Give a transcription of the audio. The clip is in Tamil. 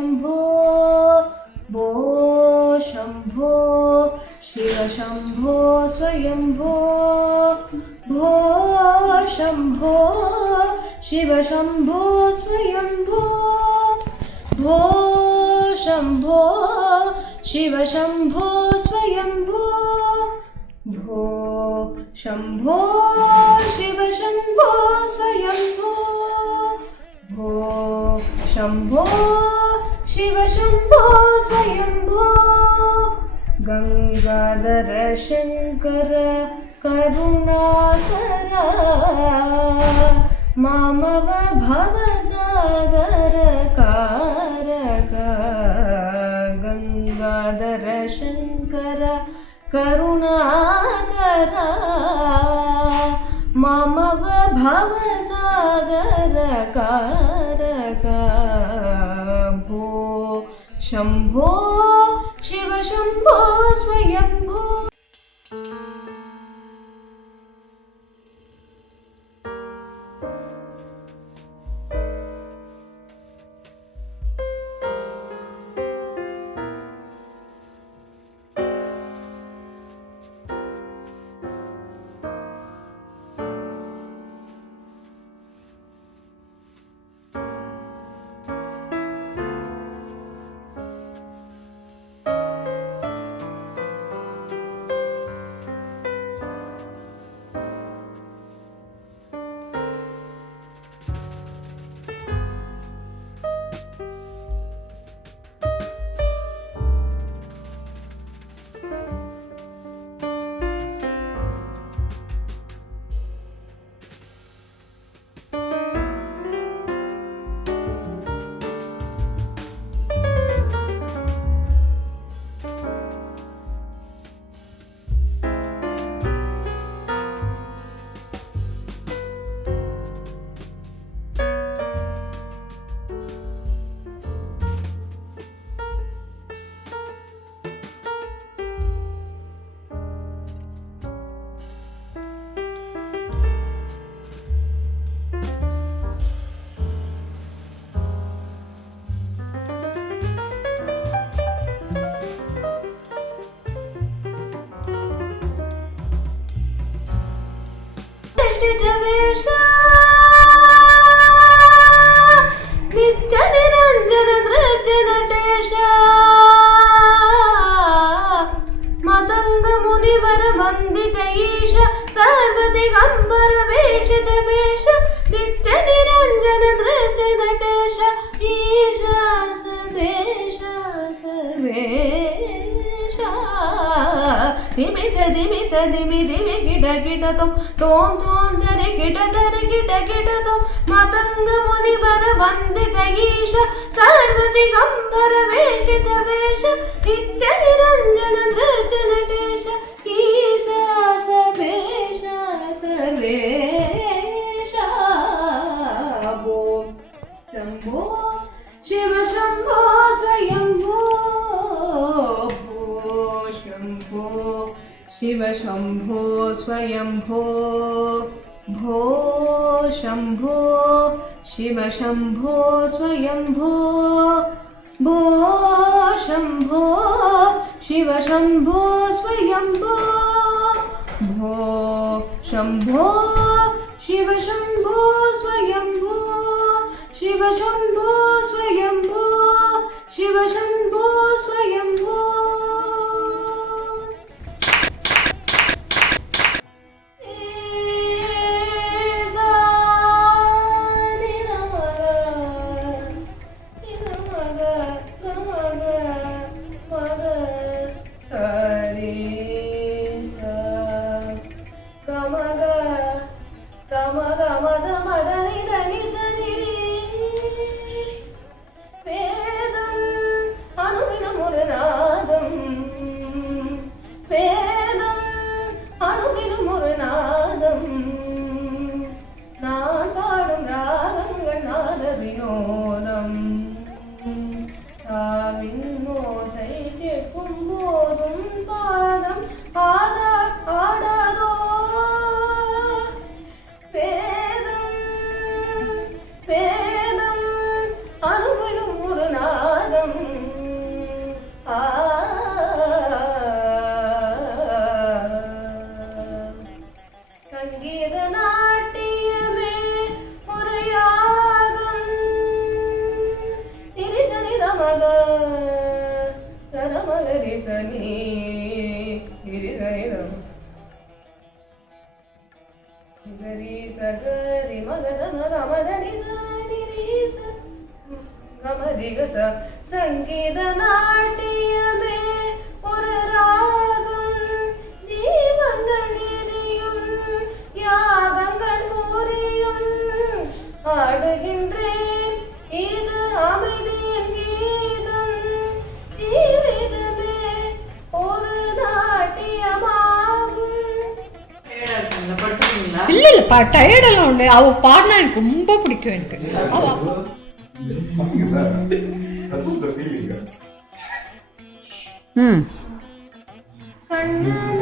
शम्भो भो शम्भो शिव शम्भो स्वयम्भो भो शम्भो शिव शम्भो स्वयम्भो भो शम्भो शिव शम्भो स्वयम्भो भो शम्भो शिव शम्भो स्वयम्भो भो शम्भो शिव शम्भो स्वयम्भो गंगाधर शंकर करुणाकर मामव भवसागर कारक गंगाधर शंकर करुणाकर मामव भवसागर कारक भो शम्भो शिव शम्भो स्वयम्भो नित्य निरंजन नृत्य नटेश मतंग मुनिवर वंदित ईश सर्वदिगंबर वेषित वेश नित्य निरंजन नृत्य नटेश ईशा सर्वेश सर्वेश दिमित दिमित दिमि दिमि गिड गिड तुम तोम तोम धरे गिड गिड तुम मतंग मुनिवर वंदित ईश सर्वदिगंबर वेषित वेश नित्य निरंजन नृत्य नटेश ईशा सर्वेश सर्वेश भो शम्भो शिव शम्भो स्वयम्भो भो शम्भो शिव शम्भो स्वयम्भो भो शम्भो शिव शम्भो स्वयम्भो भो शम्भो शिव शम्भो स्वयम्भो भो शम्भो शिव शम्भो स्वयम्भो शिव शम्भो स्वयम्भो शिव शम्भो स्वयम्भो वेदं மக கத மகரி சனி கிரி சனி சரி சகரி மகத மகமதனி சனி ரீச கமரிகச சங்கீத நாட்டியமே ஒரு ராகம் தீபங்கள் எரியும் யாகங்கள் புரியும் ஆடுகின்றேன் இது அமைதியின் கீதம் ஜீவிதமே ஒரு நாட்டியமாகும். இல்ல இல்ல டயர்டெல்லாம் உண்டு. அவ பாடினா எனக்கு ரொம்ப பிடிக்கும். எனக்கு அவ கண்ணன்